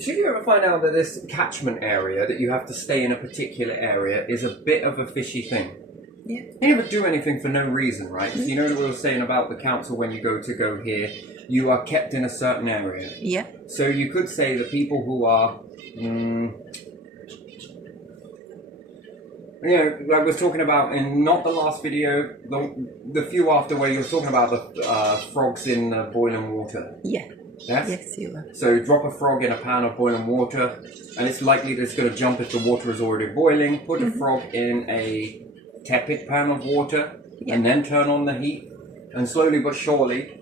Should you ever find out that this catchment area, that you have to stay in a particular area, is a bit of a fishy thing? Yeah. You never do anything for no reason, right? So you know what we were saying about the council when you go here, you are kept in a certain area. Yeah. So you could say the people who are, like I was talking about in not the last video, the few after where you were talking about the frogs in boiling water. Yeah. Yes? Yes, you are. So drop a frog in a pan of boiling water, and it's likely that it's going to jump if the water is already boiling. Put a frog in a tepid pan of water, and then turn on the heat, and slowly but surely,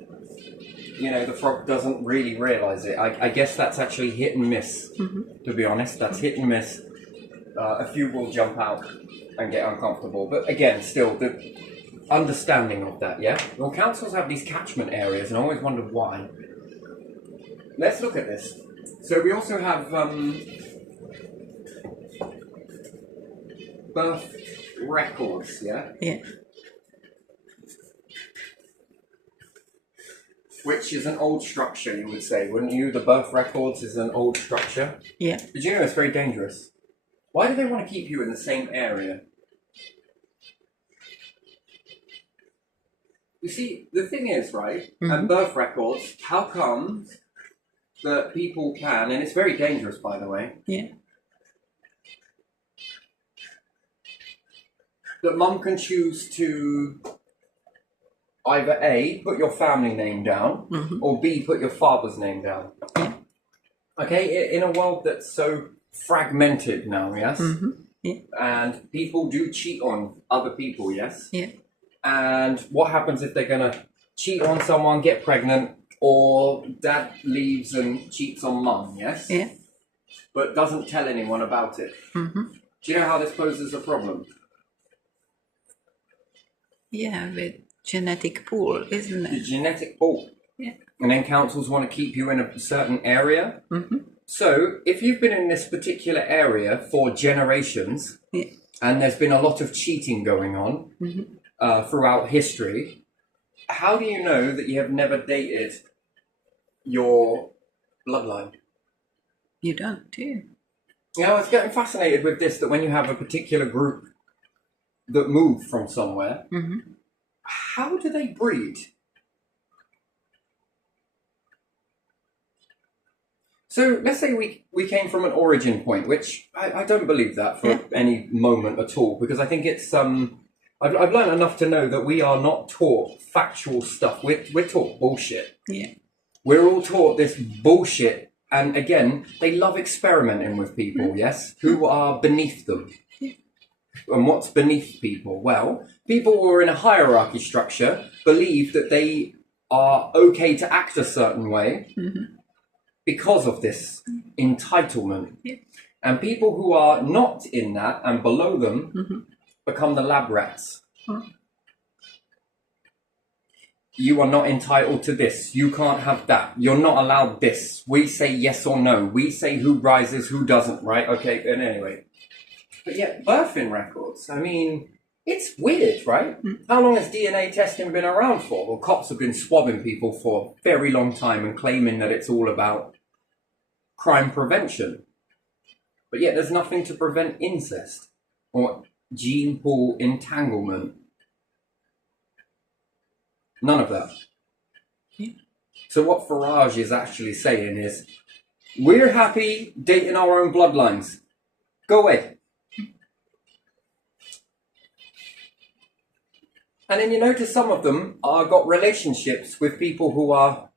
the frog doesn't really realize it. I guess that's actually hit and miss, to be honest. That's hit and miss. A few will jump out and get uncomfortable. But again, still, the understanding of that, yeah? Well, councils have these catchment areas, and I always wondered why. Let's look at this. So we also have birth records, yeah? Yeah. Which is an old structure, you would say, wouldn't you? The birth records is an old structure. Yeah. Did you know it's very dangerous? Why do they want to keep you in the same area? You see, the thing is, right, at birth records, how come that people can, and it's very dangerous, by the way, that mum can choose to either A, put your family name down, or B, put your father's name down. Yeah. Okay, in a world that's so fragmented now, yes? Yeah. And people do cheat on other people, yes? Yeah. And what happens if they're going to cheat on someone, get pregnant, or dad leaves and cheats on mum, yes? Yeah. But doesn't tell anyone about it. Do you know how this poses a problem? Yeah, with genetic pool, isn't The it? genetic pool. Yeah. And then councils want to keep you in a certain area. So if you've been in this particular area for generations, and there's been a lot of cheating going on throughout history, how do you know that you have never dated your bloodline? You don't, do you? I was getting fascinated with this, that when you have a particular group that move from somewhere, how do they breed? So let's say we came from an origin point, which I don't believe that for any moment at all, because I think it's I've learned enough to know that we are not taught factual stuff. We're taught bullshit. Yeah. We're all taught this bullshit, and again, they love experimenting with people, yes, who are beneath them. And what's beneath people? Well, people who are in a hierarchy structure believe that they are okay to act a certain way because of this entitlement. And people who are not in that and below them become the lab rats. You are not entitled to this. You can't have that. You're not allowed this. We say yes or no. We say who rises, who doesn't, right? Okay, and anyway. But yet, birthing records, I mean, it's weird, right? How long has DNA testing been around for? Well, cops have been swabbing people for a very long time and claiming that it's all about crime prevention. But yet there's nothing to prevent incest or gene pool entanglement. None of that. So what Farage is actually saying is, we're happy dating our own bloodlines. Go away. And then you notice some of them are got relationships with people who are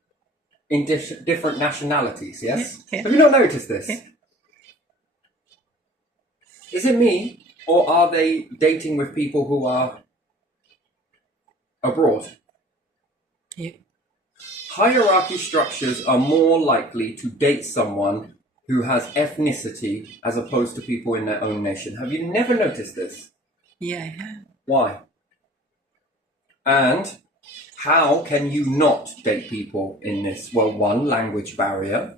in different nationalities, yes? Have you not noticed this? Is it me, or are they dating with people who are abroad? Hierarchy structures are more likely to date someone who has ethnicity as opposed to people in their own nation. Have you never noticed this? Yeah, I have. Why? And how can you not date people in this? Well, one, language barrier.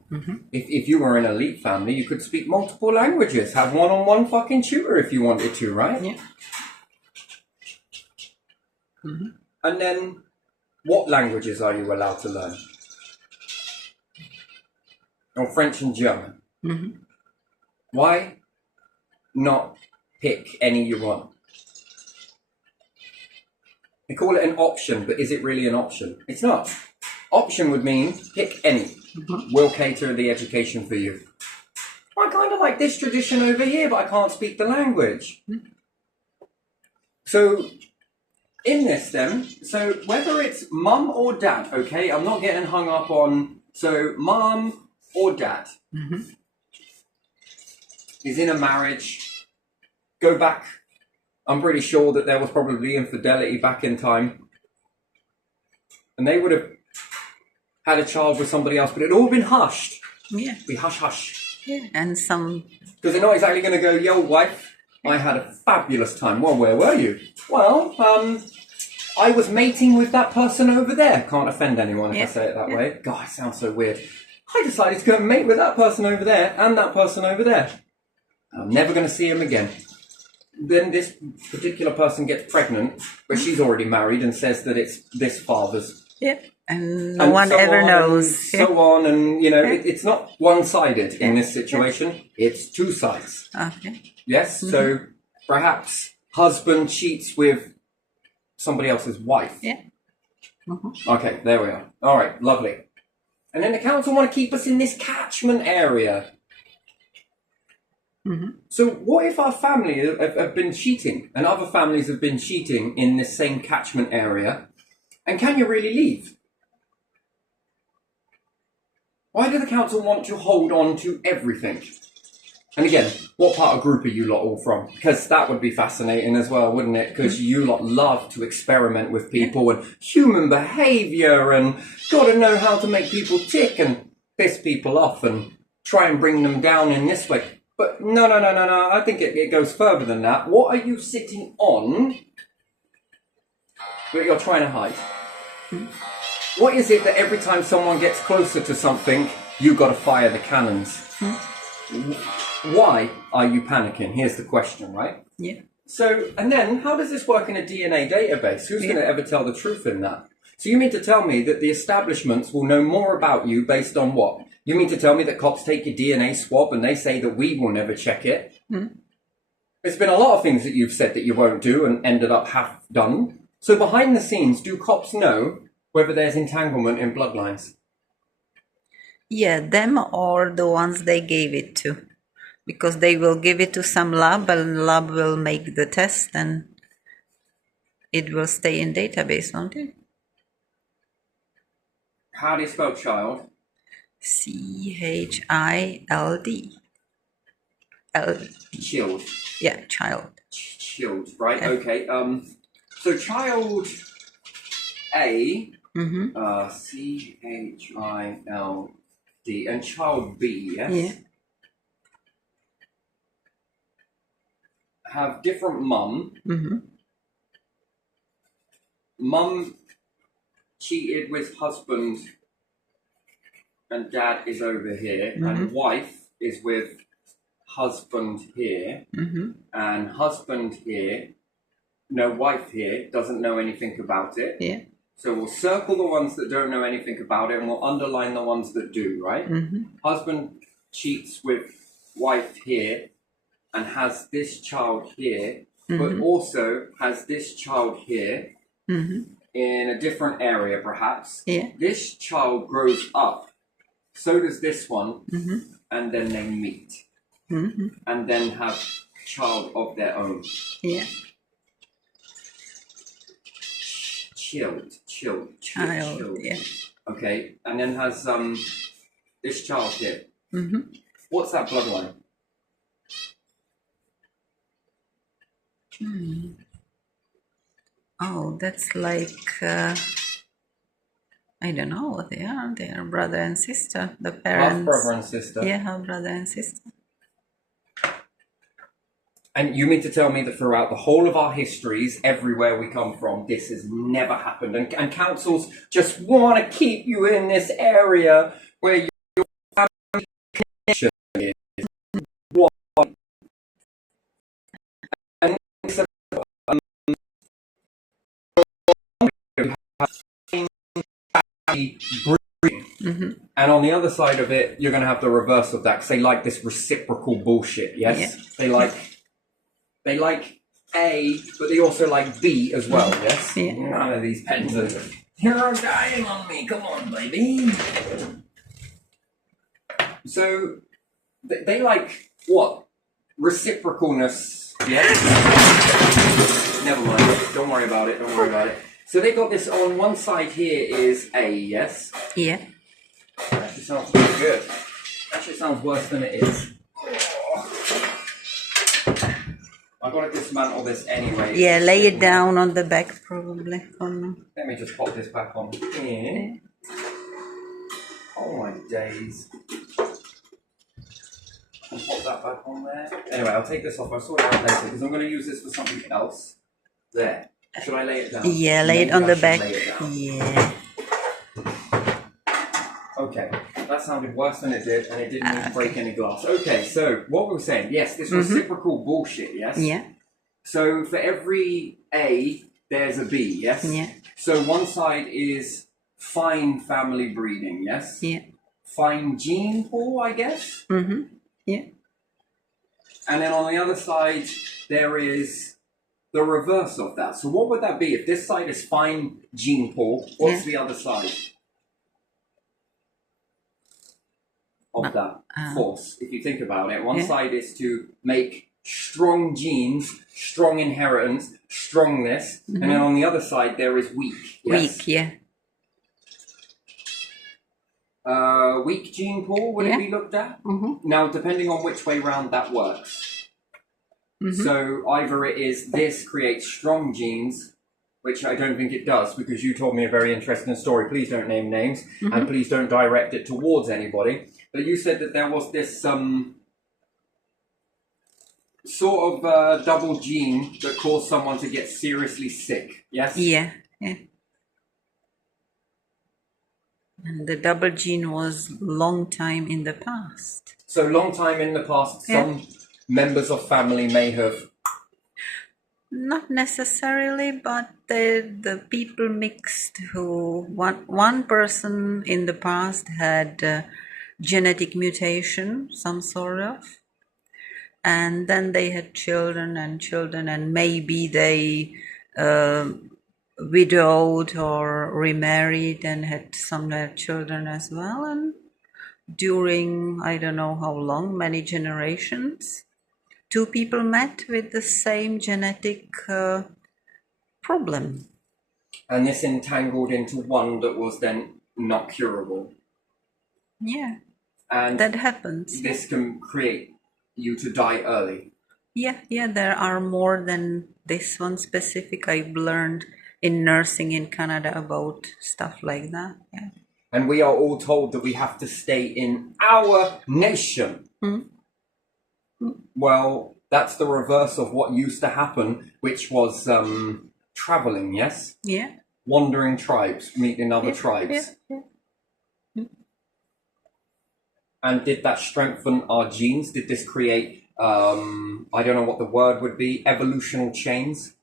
If you were an elite family, you could speak multiple languages. Have one-on-one fucking tutor if you wanted to, right? Yeah. And then, what languages are you allowed to learn? Oh, French and German. Why not pick any you want? They call it an option, but is it really an option? It's not. Option would mean pick any. We'll cater the education for you. I kind of like this tradition over here, but I can't speak the language. So, in this then, so whether it's mum or dad, okay, I'm not getting hung up on, so mum or dad is in a marriage, go back, I'm pretty sure that there was probably infidelity back in time, and they would have had a child with somebody else, but it'd all been hushed. Yeah. Be hush hush. Yeah. And some. Because they're not exactly going to go, yo, wife, I had a fabulous time. Well, where were you? Well, I was mating with that person over there. Can't offend anyone if I say it that way. God, it sounds so weird. I decided to go and mate with that person over there and that person over there. I'm never going to see him again. Then this particular person gets pregnant, but she's already married and says that it's this father's. Yeah. And no one so ever on knows. And so on, and you know, it's not one-sided in this situation. It's two sides. Okay. Yes, so perhaps husband cheats with somebody else's wife. Yeah. Okay, there we are. All right, lovely. And then the council want to keep us in this catchment area. So what if our family have been cheating and other families have been cheating in this same catchment area? And can you really leave? Why do the council want to hold on to everything? And again, what part of group are you lot all from? Because that would be fascinating as well, wouldn't it? Because you lot love to experiment with people and human behaviour and got to know how to make people tick and piss people off and try and bring them down in this way. But no. I think it goes further than that. What are you sitting on that you're trying to hide? What is it that every time someone gets closer to something, you got to fire the cannons? Why are you panicking? Here's the question, right? Yeah. So, and then how does this work in a DNA database? Who's going to ever tell the truth in that? So you mean to tell me that the establishments will know more about you based on what? You mean to tell me that cops take your DNA swab and they say that we will never check it? There's been a lot of things that you've said that you won't do and ended up half done. So behind the scenes, do cops know whether there's entanglement in bloodlines? Yeah, them or the ones they gave it to. Because they will give it to some lab and lab will make the test and it will stay in database, won't it? How do you spell child? CHILD. Chilled. Yeah, child. Chilled, right? Okay. So child A, CHILD, and child B, yes? Yeah. Have different mum. Mum cheated with husband and dad is over here, and wife is with husband here, and husband here, no, wife here, doesn't know anything about it. Yeah. So we'll circle the ones that don't know anything about it and we'll underline the ones that do, right? Husband cheats with wife here and has this child here, but also has this child here in a different area perhaps. Yeah. This child grows up, so does this one, and then they meet. And then have child of their own. Yeah. Chilled. Child. Yeah. Okay, and then has this child here. What's that bloodline? Oh, that's like I don't know what they are. They are brother and sister. The parents. Half brother and sister. Yeah, half brother and sister. And you mean to tell me that throughout the whole of our histories, everywhere we come from, this has never happened? And councils just want to keep you in this area where your family connection is. What? And so, family breeding. And on the other side of it, you're going to have the reverse of that because they like this reciprocal bullshit. Yes, Yeah. they like A, but they also like B as well. Yes, Yeah. none of these pens are. You're dying on me. Come on, baby. So they like what? Reciprocalness. Yes. Never mind. Don't worry about it. Don't worry about it. So they got this on one side here is A. Yes. Yeah. That actually sounds pretty good. Actually sounds worse than it is. I've got to dismantle this anyway. Yeah, lay it down on the back probably. Let me just pop this back on here. Oh my days. I'll pop that back on there. Anyway, I'll take this off. I'll sort it out later because I'm going to use this for something else. There. Should I lay it down? Yeah, lay it on the back. Yeah. Okay, that sounded worse than it did, and it didn't even break any glass. Okay, so what we were saying, yes, this reciprocal bullshit, yes? Yeah. So for every A, there's a B, yes? Yeah. So one side is fine family breeding, yes? Yeah. Fine gene pool, I guess? Yeah. And then on the other side, there is the reverse of that. So what would that be? If this side is fine gene pool, what's the other side of that force? If you think about it, one side is to make strong genes, strong inheritance, strongness, and then on the other side there is weak. Yes? Weak, yeah. Weak gene pool, would it be looked at? Now, depending on which way round that works. So either it is this creates strong genes, which I don't think it does, because you told me a very interesting story. Please don't name names, and please don't direct it towards anybody. But you said that there was this sort of double gene that caused someone to get seriously sick. Yes? Yeah. Yeah. And the double gene was long time in the past. So long time in the past, some members of family may have... Not necessarily, but the people mixed who... One person in the past had genetic mutation, some sort of. And then they had children, and maybe they... widowed or remarried and had some children as well, and during I don't know how long, many generations, two people met with the same genetic problem. And this entangled into one that was then not curable. Yeah. And that happens. This can create you to die early. Yeah, there are more than this one specific. I've learned in nursing in Canada about stuff like that. Yeah. And we are all told that we have to stay in our nation. Well, that's the reverse of what used to happen, which was traveling, yes? Yeah. Wandering tribes, meeting other tribes. Yeah. And did that strengthen our genes? Did this create, I don't know what the word would be, evolutional chains?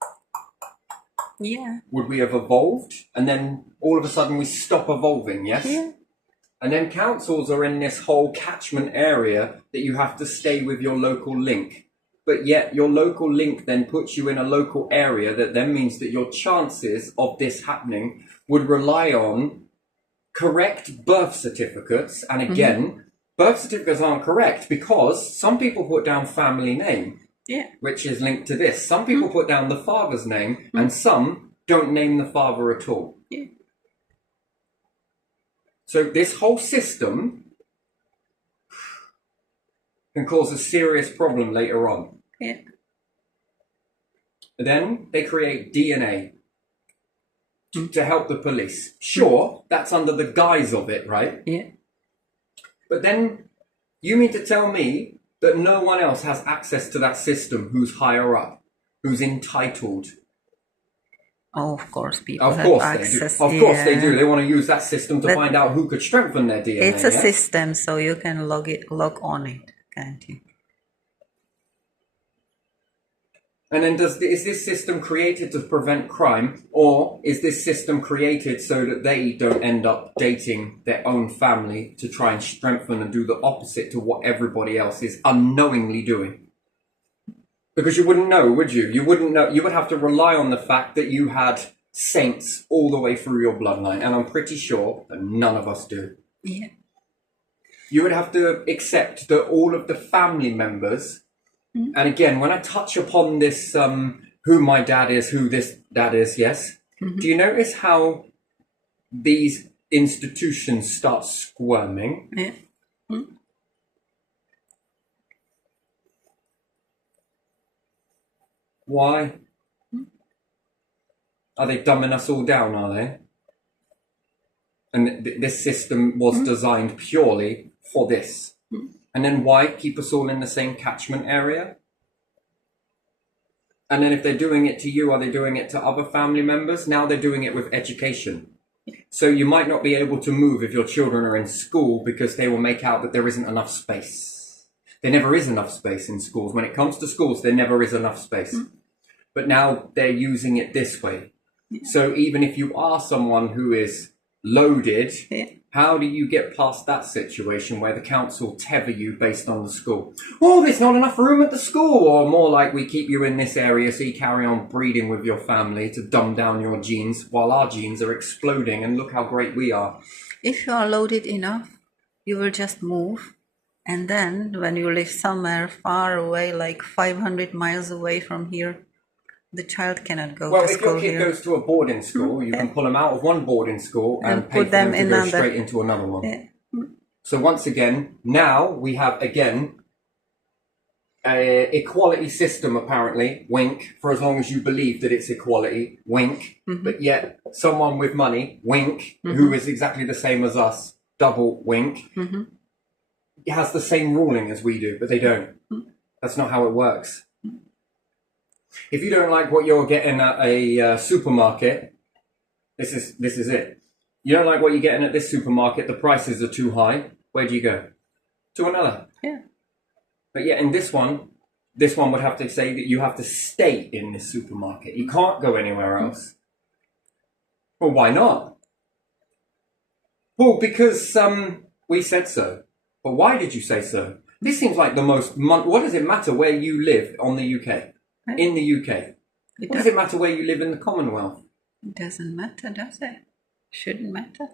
Yeah. Would we have evolved? And then all of a sudden we stop evolving, yes? Yeah. And then councils are in this whole catchment area that you have to stay with your local link. But yet your local link then puts you in a local area that then means that your chances of this happening would rely on correct birth certificates. And again, birth certificates aren't correct because some people put down family name. Yeah. Which is linked to this. Some people put down the father's name and some don't name the father at all. Yeah. So this whole system can cause a serious problem later on. Yeah. Then they create DNA to help the police. Sure, that's under the guise of it, right? Yeah. But then you mean to tell me that no one else has access to that system who's higher up, who's entitled? Oh, of course, people Of have course access. they do. Of course they do. They want to use that system to But find out who could strengthen their DNA. It's a system, so you can log on it, can't you? And then is this system created to prevent crime, or is this system created so that they don't end up dating their own family to try and strengthen and do the opposite to what everybody else is unknowingly doing? Because you wouldn't know, would you? You wouldn't know. You would have to rely on the fact that you had saints all the way through your bloodline, and I'm pretty sure that none of us do. Yeah. You would have to accept that all of the family members. And again, when I touch upon this, who my dad is, who this dad is, yes, do you notice how these institutions start squirming? Yeah. Why? Are they dumbing us all down, are they? And this system was designed purely for this. And then why keep us all in the same catchment area? And then if they're doing it to you, are they doing it to other family members? Now they're doing it with education. So you might not be able to move if your children are in school because they will make out that there isn't enough space. There never is enough space in schools. When it comes to schools, there never is enough space. But now they're using it this way. So even if you are someone who is loaded, how do you get past that situation where the council tether you based on the school? Oh, there's not enough room at the school. Or more like, we keep you in this area so you carry on breeding with your family to dumb down your genes while our genes are exploding and look how great we are. If you are loaded enough, you will just move. And then when you live somewhere far away, like 500 miles away from here, the child cannot go to school. Well, if your kid here. goes to a boarding school, you can pull them out of one boarding school and pay put for them them to go in straight into another one. Yeah. So once again, now we have, again, a equality system, apparently, wink, for as long as you believe that it's equality, wink, but yet someone with money, wink, who is exactly the same as us, double wink, has the same ruling as we do, but they don't. That's not how it works. If you don't like what you're getting at a supermarket, this is it. You don't like what you're getting at this supermarket, the prices are too high, where do you go? To another. Yeah. But yet in this one would have to say that you have to stay in this supermarket. You can't go anywhere else. Well, why not? Well, because we said so. But why did you say so? This seems like the most... What does it matter where you live on the UK? In the UK? What does it matter where you live in the Commonwealth? It doesn't matter, does it? Shouldn't matter.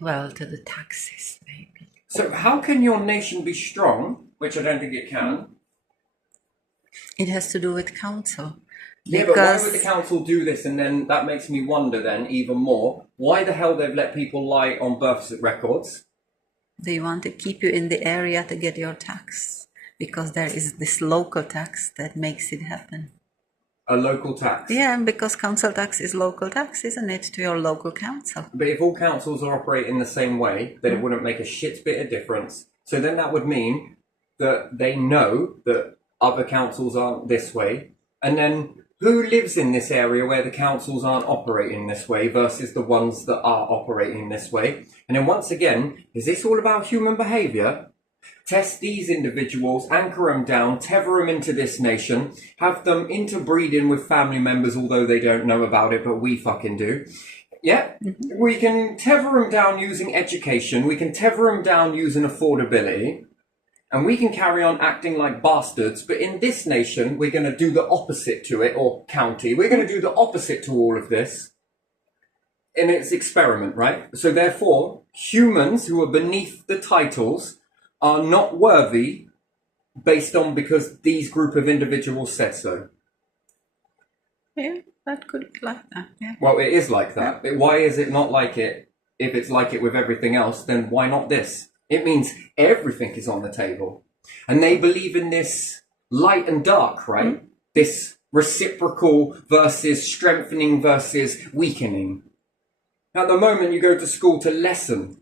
Well, to the taxes, maybe. So how can your nation be strong, which I don't think it can? It has to do with council. Yeah, but why would the council do this? And then that makes me wonder then even more, why the hell they've let people lie on birth records? They want to keep you in the area to get your tax. Because there is this local tax that makes it happen. A local tax? Yeah, because council tax is local tax, isn't it, to your local council? But if all councils are operating the same way, then it wouldn't make a shit bit of difference. So then that would mean that they know that other councils aren't this way. And then who lives in this area where the councils aren't operating this way versus the ones that are operating this way? And then once again, is this all about human behaviour? Test these individuals, anchor them down, tether them into this nation, have them interbreeding with family members, although they don't know about it, but we fucking do. Yeah, we can tether them down using education, we can tether them down using affordability, and we can carry on acting like bastards, but in this nation, we're going to do the opposite to it, or county. We're going to do the opposite to all of this in its experiment, right? So therefore, humans who are beneath the titles are not worthy based on because these group of individuals said so. Yeah, that could be like that, yeah. Well, it is like that. But why is it not like it? If it's like it with everything else, then why not this? It means everything is on the table. And they believe in this light and dark, right? This reciprocal versus strengthening versus weakening. At the moment you go to school to lessen,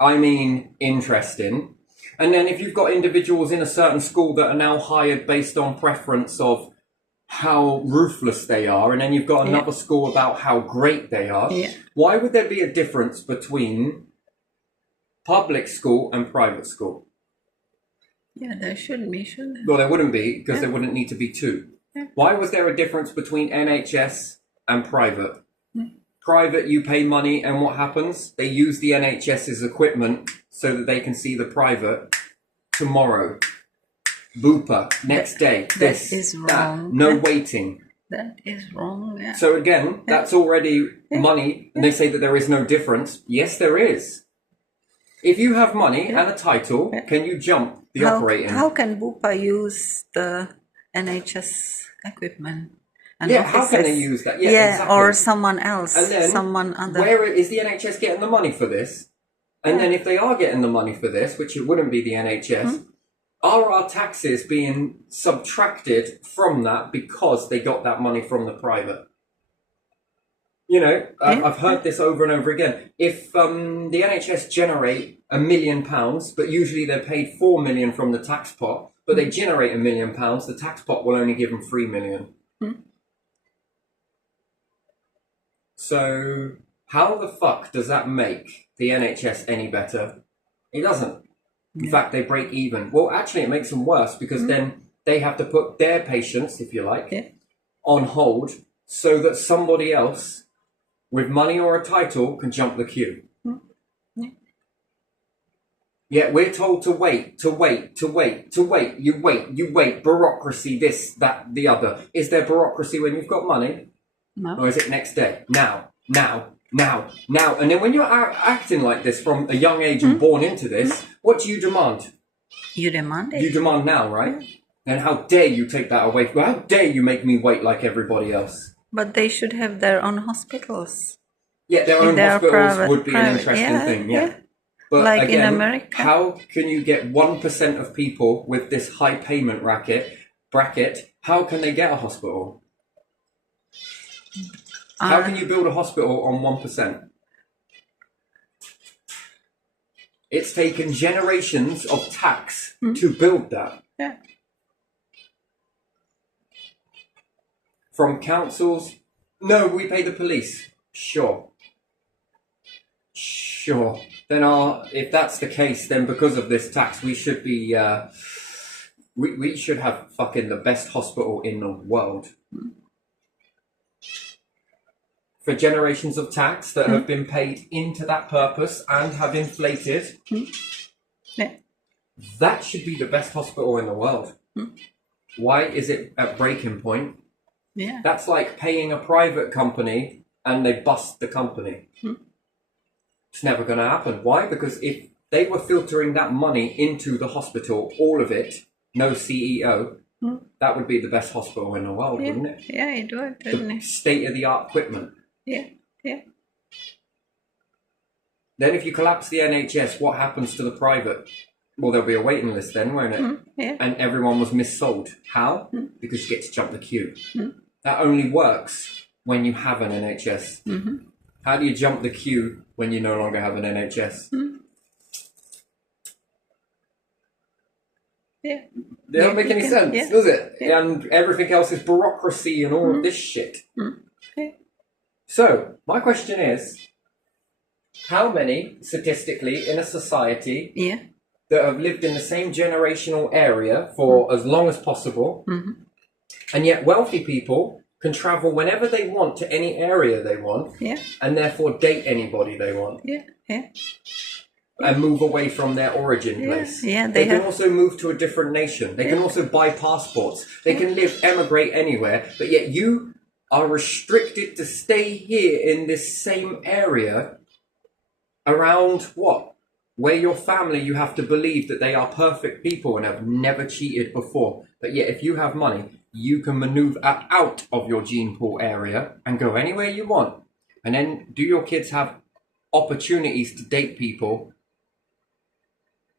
I mean, interesting. And then if you've got individuals in a certain school that are now hired based on preference of how ruthless they are, and then you've got another school about how great they are, why would there be a difference between public school and private school? Yeah, there should be, shouldn't there? Well, there wouldn't be, because there wouldn't need to be two. Yeah. Why was there a difference between NHS and private? Private, you pay money, and what happens? They use the NHS's equipment so that they can see the private tomorrow. Bupa, next day. This, that is that. wrong. No waiting. That is wrong. Yeah. So again, that's already money, and they say that there is no difference. Yes, there is. If you have money and a title, can you jump the operating? How can Bupa use the NHS equipment? And Yeah, how can they offices? use that? Yeah, exactly. Or someone else, And then, someone other. where is the NHS getting the money for this? And then if they are getting the money for this, which it wouldn't be the NHS, are our taxes being subtracted from that because they got that money from the private? You know, I've heard this over and over again. If the NHS generate £1 million, but usually they're paid 4 million from the tax pot, but they generate £1 million, the tax pot will only give them 3 million. So how the fuck does that make the NHS any better? It doesn't. In fact, they break even. Well, actually, it makes them worse because then they have to put their patients, if you like, on hold so that somebody else with money or a title can jump the queue. Yet we're told to wait, to wait, to wait, to wait. You wait. Bureaucracy, this, that, the other. Is there bureaucracy when you've got money? No. Or is it next day? Now. And then when you're acting like this from a young age and born into this, what do you demand? You demand it. You demand now, right? And how dare you take that away? How dare you make me wait like everybody else? But they should have their own hospitals. Yeah, their own hospitals would be an interesting thing, yeah. But Like again, in America. how can you get 1% of people with this high payment bracket, how can they get a hospital? How can you build a hospital on 1%? It's taken generations of tax to build that. Yeah. From councils, no, we pay the police. Sure. Then if that's the case, then because of this tax, we should be, we should have fucking the best hospital in the world. For generations of tax that have been paid into that purpose and have inflated, that should be the best hospital in the world. Why is it at breaking point? Yeah. That's like paying a private company and they bust the company. It's never going to happen. Why? Because if they were filtering that money into the hospital, all of it, no CEO, that would be the best hospital in the world, wouldn't it? Yeah, it would, wouldn't it? State-of-the-art equipment. Yeah. Then if you collapse the NHS, what happens to the private? Well, there'll be a waiting list then, won't it? Yeah. And everyone was missold. How? Because you get to jump the queue. That only works when you have an NHS. How do you jump the queue when you no longer have an NHS? Yeah. They don't make any sense, does it? And everything else is bureaucracy and all of this shit. So, my question is, how many, statistically, in a society that have lived in the same generational area for as long as possible, and yet wealthy people can travel whenever they want to any area they want, and therefore date anybody they want, and move away from their origin place. They can also move to a different nation. They can also buy passports. They can emigrate anywhere, but yet you are restricted to stay here in this same area around what? Where your family, you have to believe that they are perfect people and have never cheated before. But yet if you have money, you can maneuver out of your gene pool area and go anywhere you want. And then do your kids have opportunities to date people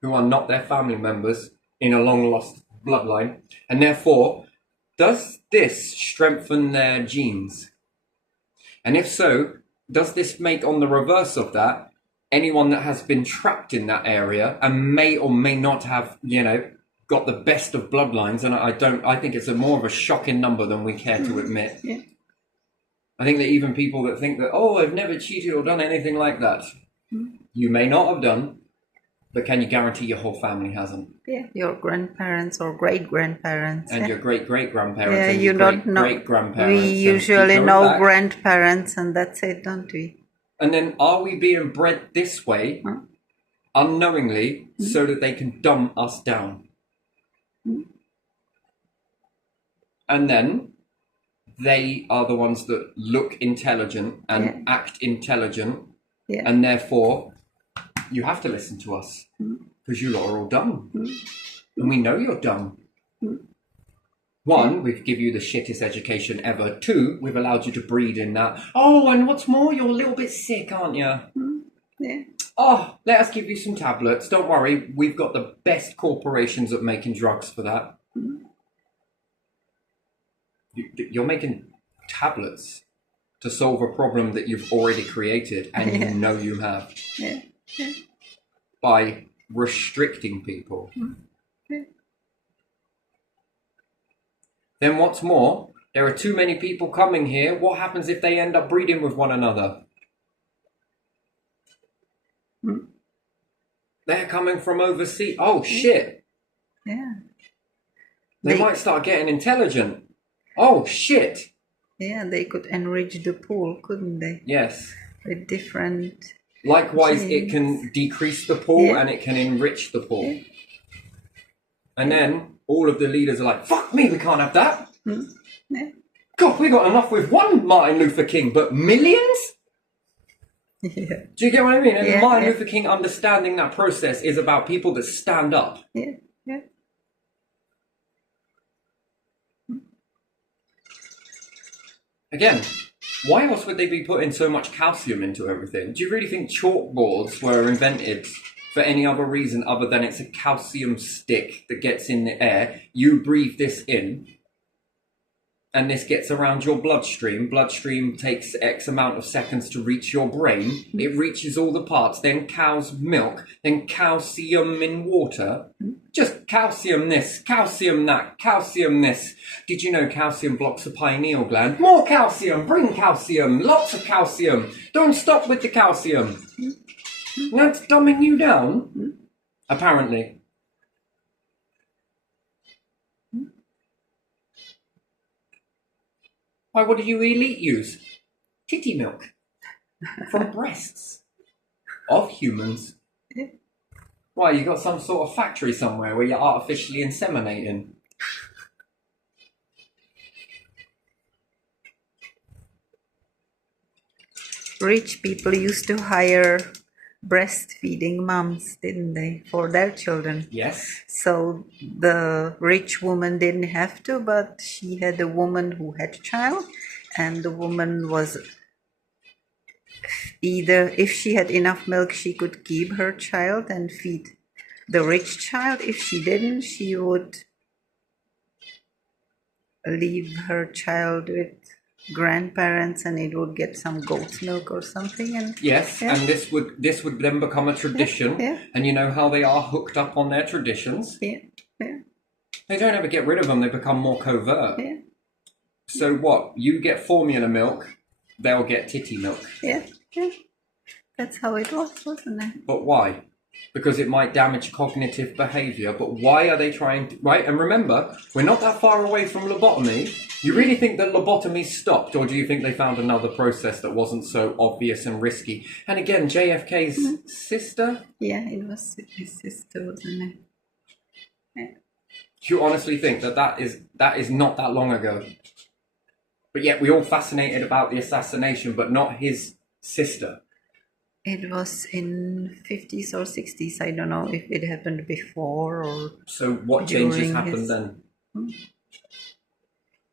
who are not their family members in a long lost bloodline? And therefore, does this strengthen their genes? And if so, does this make on the reverse of that, anyone that has been trapped in that area and may or may not have, got the best of bloodlines? And I think it's more of a shocking number than we care to admit. I think that even people that think that, I've never cheated or done anything like that. You may not have done, But can you guarantee your whole family hasn't? Yeah, your grandparents or great grandparents. And your great great grandparents yeah, and you your don't great know. great grandparents. We usually know know grandparents, and that's it, don't we? And then, are we being bred this way, unknowingly, so that they can dumb us down? And then they are the ones that look intelligent and act intelligent, and therefore you have to listen to us because you lot are all dumb, and we know you're dumb. One, we've given you the shittest education ever. Two, we've allowed you to breed in that. Oh, and what's more, you're a little bit sick, aren't you? Yeah. Oh, let us give you some tablets. Don't worry, we've got the best corporations at making drugs for that. You're making tablets to solve a problem that you've already created, and you know you have. By restricting people. Then what's more, there are too many people coming here. What happens if they end up breeding with one another? They're coming from overseas. Oh, shit. Yeah. They might start getting intelligent. Oh, shit. Yeah, they could enrich the pool, couldn't they? Yes. With different... Likewise, genes. it can decrease the pool and it can enrich the pool. And then all of the leaders are like, fuck me, we can't have that. God, we got enough with one Martin Luther King, but millions? Yeah. Do you get what I mean? And Martin Luther King understanding that process is about people that stand up. Yeah. Again, why else would they be putting so much calcium into everything? Do you really think chalkboards were invented for any other reason other than it's a calcium stick that gets in the air? You breathe this in, and this gets around your bloodstream. Bloodstream takes X amount of seconds to reach your brain. It reaches all the parts, then cow's milk, then calcium in water. Just calcium this, calcium that, calcium this. Did you know calcium blocks the pineal gland? More calcium, bring calcium, lots of calcium. Don't stop with the calcium. That's dumbing you down, apparently. Why, what do you elite use? Titty milk from breasts of humans. Why, you got some sort of factory somewhere where you're artificially inseminating? Rich people used to hire breastfeeding moms, didn't they, for their children? Yes. So the rich woman didn't have to, but she had a woman who had a child, and the woman was either, if she had enough milk, she could keep her child and feed the rich child. If she didn't, she would leave her child with grandparents, and it would get some goat's milk or something. And and this would then become a tradition. And you know how they are hooked up on their traditions. They don't ever get rid of them. They become more covert. So what? You get formula milk, they'll get titty milk. That's how it was, wasn't it? But why? Because it might damage cognitive behavior. But why are they trying to... Right, and remember, we're not that far away from lobotomy. You really think that lobotomy stopped, or do you think they found another process that wasn't so obvious and risky? And again, JFK's sister? Yeah, it was his sister, wasn't it? You honestly think that is not that long ago? But yet we're all fascinated about the assassination, but not his sister. It was in 50s or 60s. I don't know if it happened before or... So what changes happened then?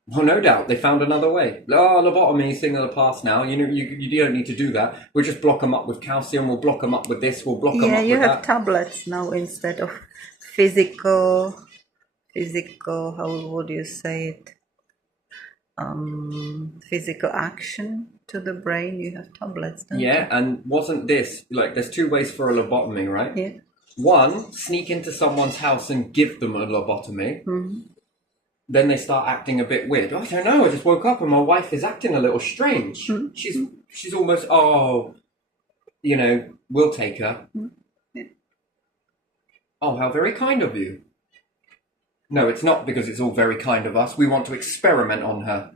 Well, no doubt. They found another way. Oh, lobotomy is thing of the past now. You know, you don't need to do that. We'll just block them up with calcium. We'll block them up with this. We'll block them up with that. Yeah, you have tablets now instead of physical, how would you say it? Physical action to the brain. You have tablets, don't you? And wasn't this, like, there's two ways for a lobotomy, right? Yeah. One, sneak into someone's house and give them a lobotomy. Then they start acting a bit weird. I don't know, I just woke up and my wife is acting a little strange. She's almost, we'll take her. Oh, how very kind of you. No, it's not because it's all very kind of us. We want to experiment on her.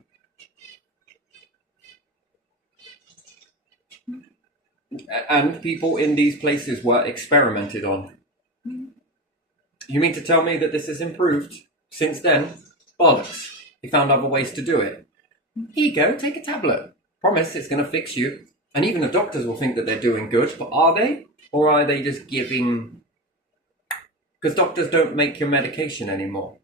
And people in these places were experimented on. You mean to tell me that this has improved since then? Bollocks. He found other ways to do it. Here you go, take a tablet. Promise it's going to fix you. And even the doctors will think that they're doing good, but are they? Or are they just giving... Because doctors don't make your medication anymore.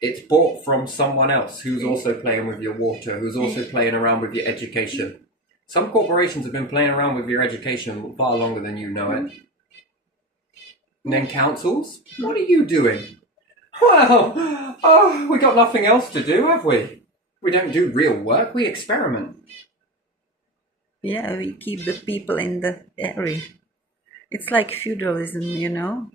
It's bought from someone else who's also playing with your water, who's also playing around with your education. Some corporations have been playing around with your education far longer than you know it. And then councils? What are you doing? Well, we got nothing else to do, have we? We don't do real work, we experiment. Yeah, we keep the people in the area. It's like feudalism, you know.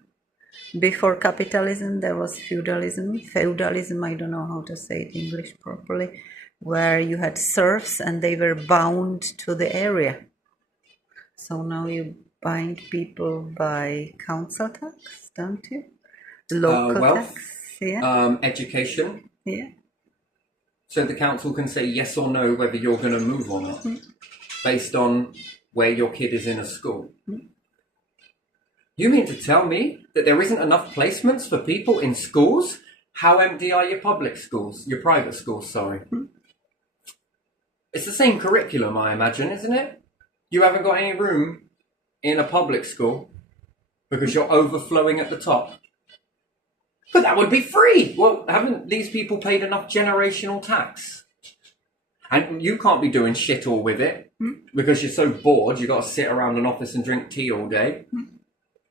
Before capitalism, there was feudalism, I don't know how to say it in English properly, where you had serfs and they were bound to the area. So now you bind people by council tax, don't you? Local wealth, tax, yeah. Education. Yeah. So the council can say yes or no whether you're going to move or not, based on where your kid is in a school. You mean to tell me that there isn't enough placements for people in schools? How empty are your public schools? Your private schools, sorry. It's the same curriculum, I imagine, isn't it? You haven't got any room in a public school because you're overflowing at the top. But that would be free! Well, haven't these people paid enough generational tax? And you can't be doing shit all with it because you're so bored you've got to sit around an office and drink tea all day.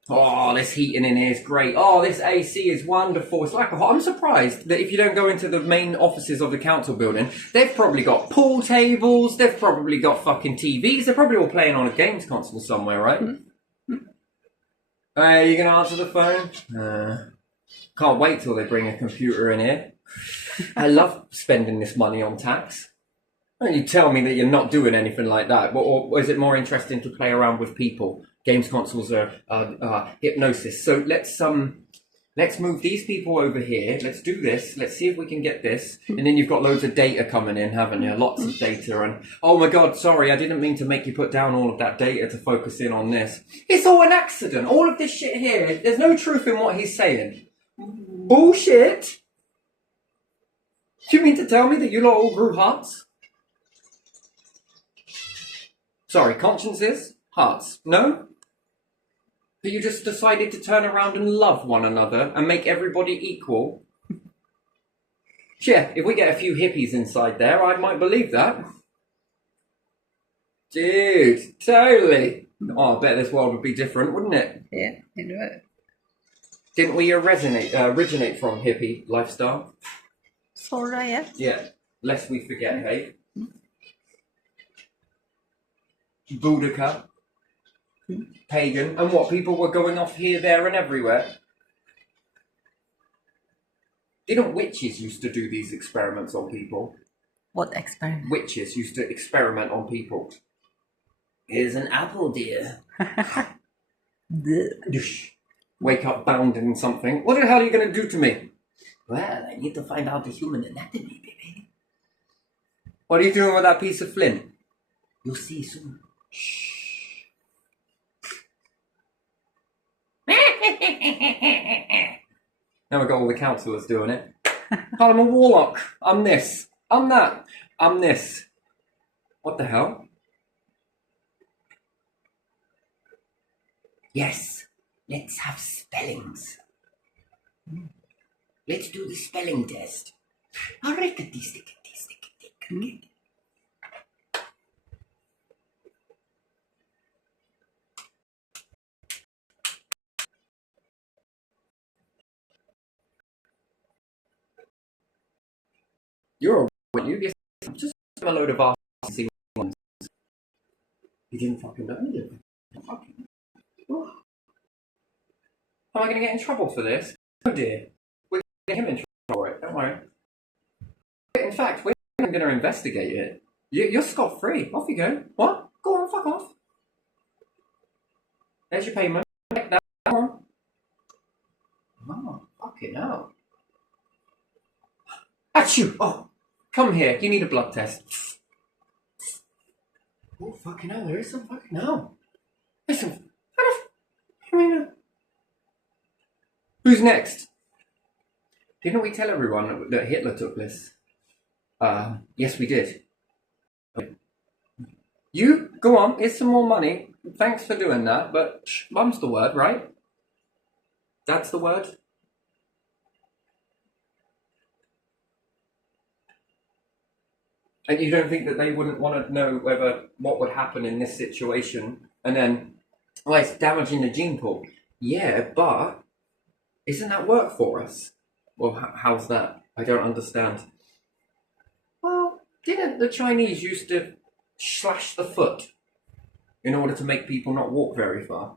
Oh, this heating in here is great. Oh, this AC is wonderful. It's like I'm surprised that if you don't go into the main offices of the council building, they've probably got pool tables, they've probably got fucking TVs, they're probably all playing on a games console somewhere, right? Hey, you gonna answer the phone? Can't wait till they bring a computer in here. I love spending this money on tax. Don't you tell me that you're not doing anything like that. Or is it more interesting to play around with people? Games consoles are hypnosis. So let's move these people over here. Let's do this. Let's see if we can get this. And then you've got loads of data coming in, haven't you? Lots of data. And oh my God, sorry, I didn't mean to make you put down all of that data to focus in on this. It's all an accident. All of this shit here. There's no truth in what he's saying. Bullshit. Do you mean to tell me that you lot all grew hearts? Sorry, consciences? Hearts? No? That you just decided to turn around and love one another and make everybody equal? Yeah, if we get a few hippies inside there, I might believe that. Dude, totally. Oh, I bet this world would be different, wouldn't it? Yeah, it would. Didn't we originate from hippie lifestyle? Sorta, yeah. Yeah, lest we forget, hey? Boudica, pagan, and what, people were going off here, there and everywhere? Didn't witches used to do these experiments on people? What experiment? Witches used to experiment on people. Here's an apple, dear. Wake up bound in something. What the hell are you going to do to me? Well, I need to find out the human anatomy, baby. What are you doing with that piece of flint? You'll see soon. Shh. Now we've got all the councillors doing it. I'm a warlock. I'm this. I'm that. I'm this. What the hell? Yes. Let's have spellings. Let's do the spelling test. You're a you get just a load of RC ones. You didn't fucking know anything. How am I going to get in trouble for this? Oh dear. We're going to get him in trouble for it, don't worry. In fact, we're going to investigate it. You're scot-free. Off you go. What? Go on, fuck off. There's your payment. Take that. Go on. Fucking hell. Achoo! Oh, come here. You need a blood test. Oh, fucking hell. There is some fucking hell. There's some... Who's next? Didn't we tell everyone that Hitler took this? Yes, we did. You, go on, here's some more money. Thanks for doing that, but mum's the word, right? That's the word? And you don't think that they wouldn't want to know what would happen in this situation? And then, well, it's damaging the gene pool. Yeah, but isn't that work for us? Well, how's that? I don't understand. Well, didn't the Chinese used to slash the foot in order to make people not walk very far?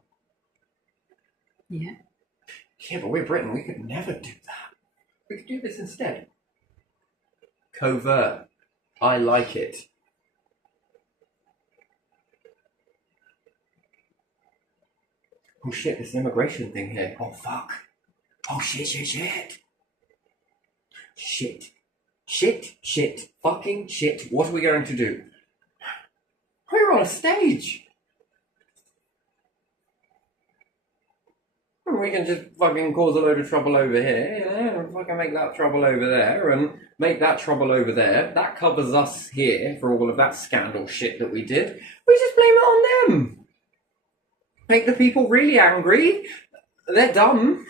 Yeah. Yeah, but we're Britain. We could never do that. We could do this instead. Covert. I like it. Oh shit, there's an immigration thing here. Oh fuck. Oh shit. Shit. Fucking shit. What are we going to do? We're on a stage. We can just fucking cause a load of trouble over here, and fucking make that trouble over there, and make that trouble over there. That covers us here for all of that scandal shit that we did. We just blame it on them. Make the people really angry. They're dumb.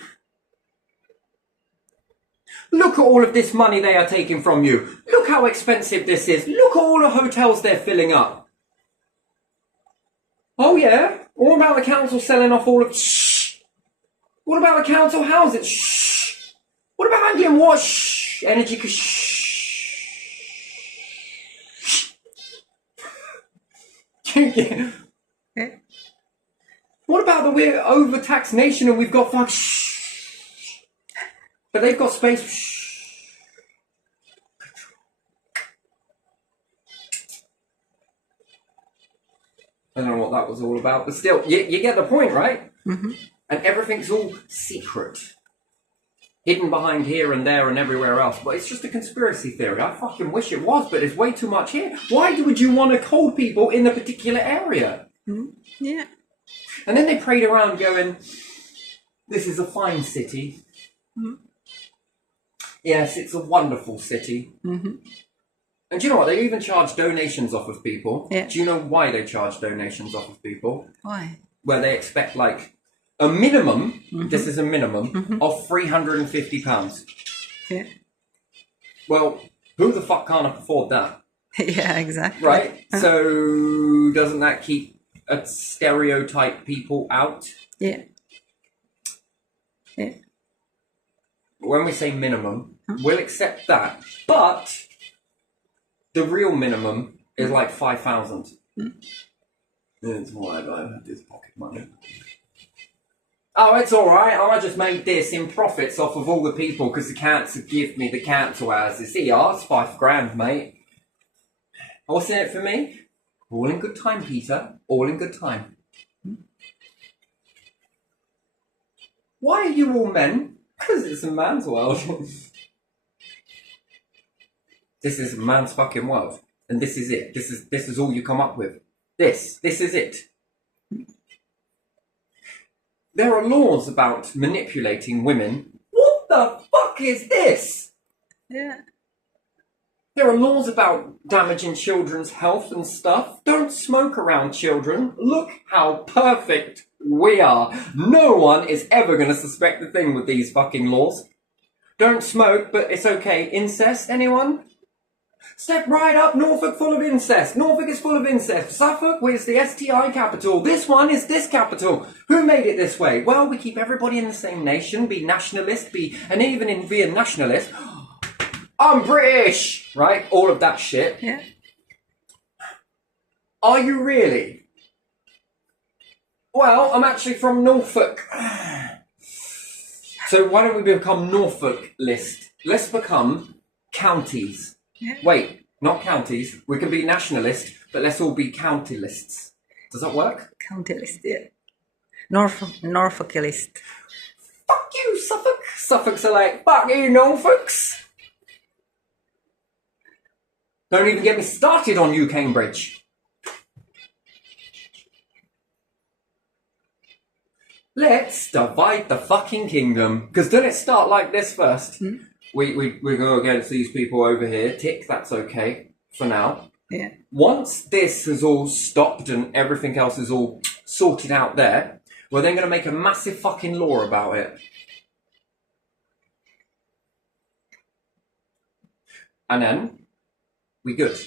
Look at all of this money they are taking from you. Look how expensive this is. Look at all the hotels they're filling up. Oh yeah? What about the council selling off all of... Shh. What about the council houses? Shh. What about Anglian Water? Shh. Energy... Shh. What about the we're overtaxed nation and we've got fuck... Shh. But they've got space... Shh. I don't know what that was all about, but still, you get the point, right? Mm-hmm. And everything's all secret. Hidden behind here and there and everywhere else. But it's just a conspiracy theory. I fucking wish it was, but there's way too much here. Why would you want to hold people in a particular area? Mm-hmm. Yeah. And then they prayed around going, this is a fine city. Mm-hmm. Yes, it's a wonderful city. Mm-hmm. And do you know what? They even charge donations off of people. Yeah. Do you know why they charge donations off of people? Why? Where they expect like a minimum, Mm-hmm. this is a minimum, Mm-hmm. of £350. Yeah. Well, who the fuck can't afford that? Yeah, exactly. Right? So doesn't that keep stereotype people out? Yeah. Yeah. When we say minimum, we'll accept that. But the real minimum is like 5,000. That's why I don't have this pocket money. Oh, it's alright. I just made this in profits off of all the people because the council give me the council houses. Here, it's £5,000, mate. What's in it for me? All in good time, Peter. All in good time. Why are you all men? Because it's a man's world. This is a man's fucking world. And this is it. This is all you come up with. This is it. There are laws about manipulating women. What the fuck is this? Yeah. There are laws about damaging children's health and stuff. Don't smoke around children. Look how perfect we are. No one is ever going to suspect a thing with these fucking laws. Don't smoke, but it's okay. Incest, anyone? Step right up, Norfolk full of incest. Norfolk is full of incest. Suffolk is the STI capital. This one is this capital. Who made it this way? Well, we keep everybody in the same nation, be nationalist, and even in being nationalist, I'm British, right? All of that shit. Yeah. Are you really? Well, I'm actually from Norfolk. So why don't we become Norfolk list? Let's become counties. Yeah. Wait, not counties. We can be nationalist, but let's all be county lists. Does that work? County list, yeah. Norfolk list. fuck you, Suffolk. Suffolks are like, fuck you, Norfolks. Don't even get me started on you, Cambridge. Let's divide the fucking kingdom. Because didn't it start like this first? We go against these people over here. Tick, that's okay for now. Yeah. Once this is all stopped and everything else is all sorted out there, we're then going to make a massive fucking law about it. And then, we good.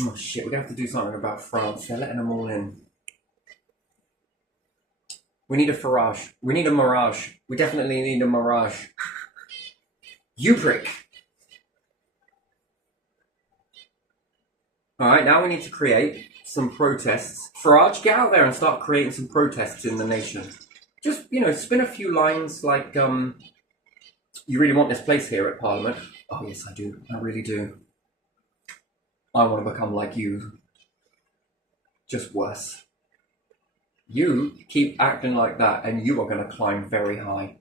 Oh shit, we're going to have to do something about France. They're letting them all in. We need a Farage. We need a Mirage. We definitely need a Mirage. You prick. Alright, now we need to create some protests. Farage, get out there and start creating some protests in the nation. Just, you know, spin a few lines like, you really want this place here at Parliament? Oh yes, I do. I really do. I want to become like you. Just worse. You keep acting like that and you are going to climb very high.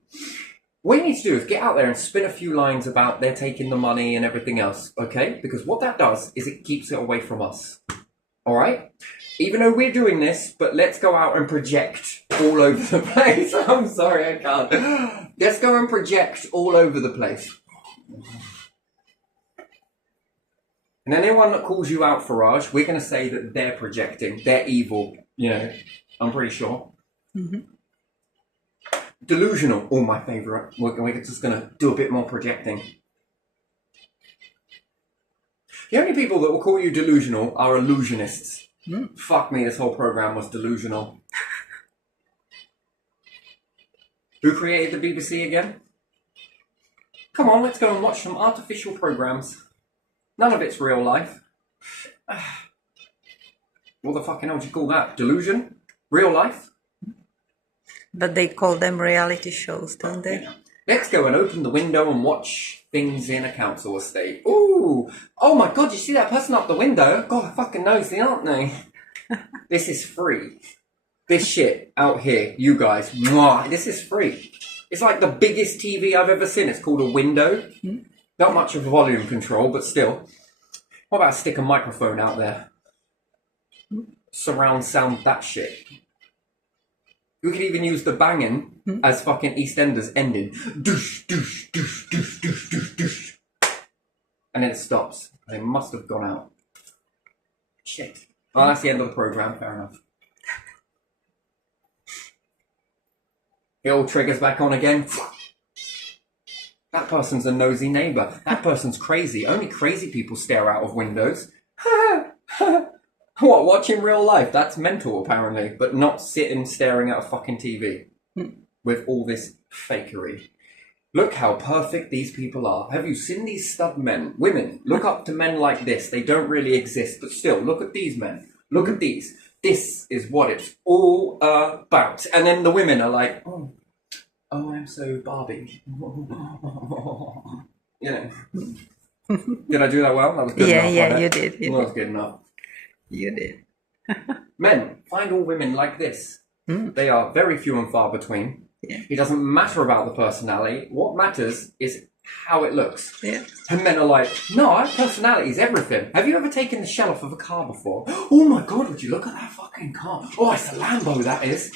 What you need to do is get out there and spin a few lines about they're taking the money and everything else, okay? Because what that does is it keeps it away from us. Alright? Even though we're doing this, but let's go out and project all over the place. I'm sorry, I can't. Let's go and project all over the place. And anyone that calls you out, Farage, we're going to say that they're projecting. They're evil, you know. I'm pretty sure. Delusional, all my favourite. We're just going to do a bit more projecting. The only people that will call you delusional are illusionists. Fuck me, this whole program was delusional. Who created the BBC again? Come on, let's go and watch some artificial programs. None of it's real life. What the fucking hell do you call that? Delusion? Real life? But they call them reality shows, don't they? Let's go and open the window and watch things in a council estate. Ooh! Oh my god, you see that person up the window? God, I fucking nosy, aren't they? This is free. This shit out here, you guys, mwah, this is free. It's like the biggest TV I've ever seen. It's called a window. Not much of volume control, but still. What about stick a microphone out there? Surround sound that shit. You could even use the banging as fucking EastEnders ending. Doosh, doosh, doosh, doosh, doosh, doosh, doosh. And then it stops. They must have gone out. Shit. Well, that's the end of the programme, fair enough. It all triggers back on again. That person's a nosy neighbour. That person's crazy. Only crazy people stare out of windows. What, watching real life? That's mental, apparently. But not sitting staring at a fucking TV. With all this fakery. Look how perfect these people are. Have you seen these stud men? Women, look up to men like this. They don't really exist. But still, look at these men. Look at these. This is what it's all about. And then the women are like, oh, I'm so Barbie. You know. Did I do that well? That was good enough. Yeah, you did. That was good enough. You did. Men, find all women like this. They are very few and far between. Yeah. It doesn't matter about the personality. What matters is how it looks. Yeah. And men are like, no, our personality is everything. Have you ever taken the shell off of a car before? Oh my god, would you look at that fucking car? Oh, it's a Lambo, that is.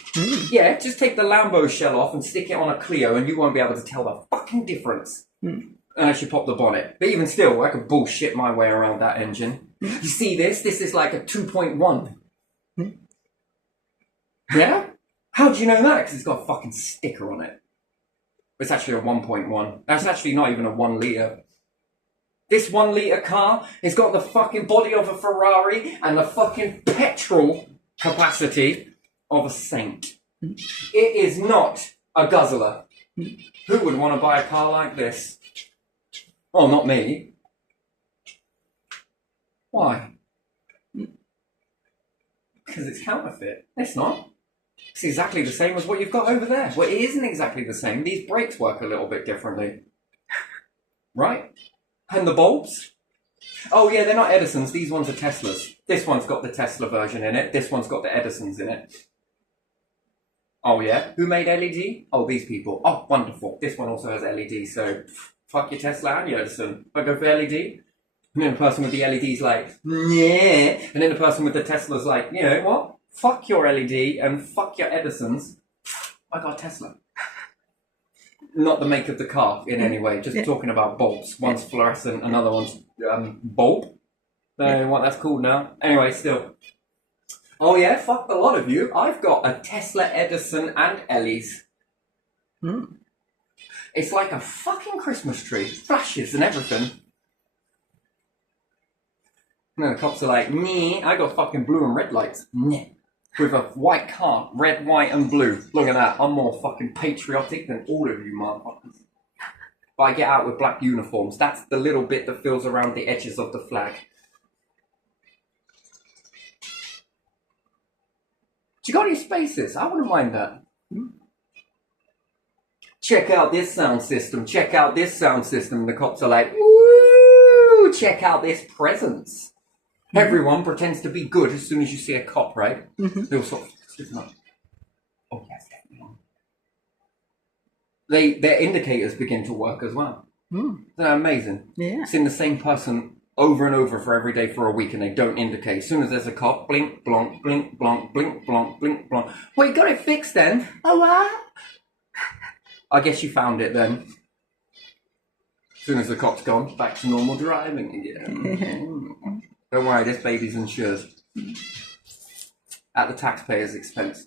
Yeah, just take the Lambo shell off and stick it on a Clio and you won't be able to tell the fucking difference. Unless you pop the bonnet. But even still, I could bullshit my way around that engine. You see this? This is like a 2.1. Yeah? How do you know that? Because it's got a fucking sticker on it. It's actually a 1.1. That's actually not even a 1 litre. This 1 litre car has got the fucking body of a Ferrari and the fucking petrol capacity of a Saint. It is not a guzzler. Who would want to buy a car like this? Oh, not me. Why? Because it's counterfeit. It's not. It's exactly the same as what you've got over there. Well, it isn't exactly the same. These brakes work a little bit differently. Right? And the bulbs? Oh yeah, they're not Edison's. These ones are Teslas. This one's got the Tesla version in it. This one's got the Edison's in it. Oh yeah? Who made LED? Oh, these people. Oh, wonderful. This one also has LED, so fuck your Tesla and your Edison. If I go for LED, and then the person with the LED's like, yeah. And then the person with the Tesla's like, you know what? Fuck your LED and fuck your Edisons. I got Tesla. Not the make of the car in any way, just talking about bulbs. One's fluorescent, another one's bulb. Don't know what that's called now. Anyway, still. Oh yeah, fuck a lot of you. I've got a Tesla, Edison, and Ellie's. It's like a fucking Christmas tree. Flashes and everything. And then the cops are like, nee, I got fucking blue and red lights. Nee. With a white car, red, white, and blue. Look at that. I'm more fucking patriotic than all of you motherfuckers. But I get out with black uniforms. That's the little bit that fills around the edges of the flag. You got any spaces? I wouldn't mind that. Check out this sound system. Check out this sound system. The cops are like, woo! Check out this presence. Everyone pretends to be good as soon as you see a cop, right? They all sort of stiffen up. Oh yes, their indicators begin to work as well. Isn't that amazing? Yeah. Seeing the same person over and over for every day for a week and they don't indicate. As soon as there's a cop, blink, blonk, blink, blonk, blink, blonk, blink, blonk. Well, you got it fixed then. Oh, what? I guess you found it then. As soon as the cop's gone, back to normal driving again. Don't worry, this baby's insured. At the taxpayer's expense.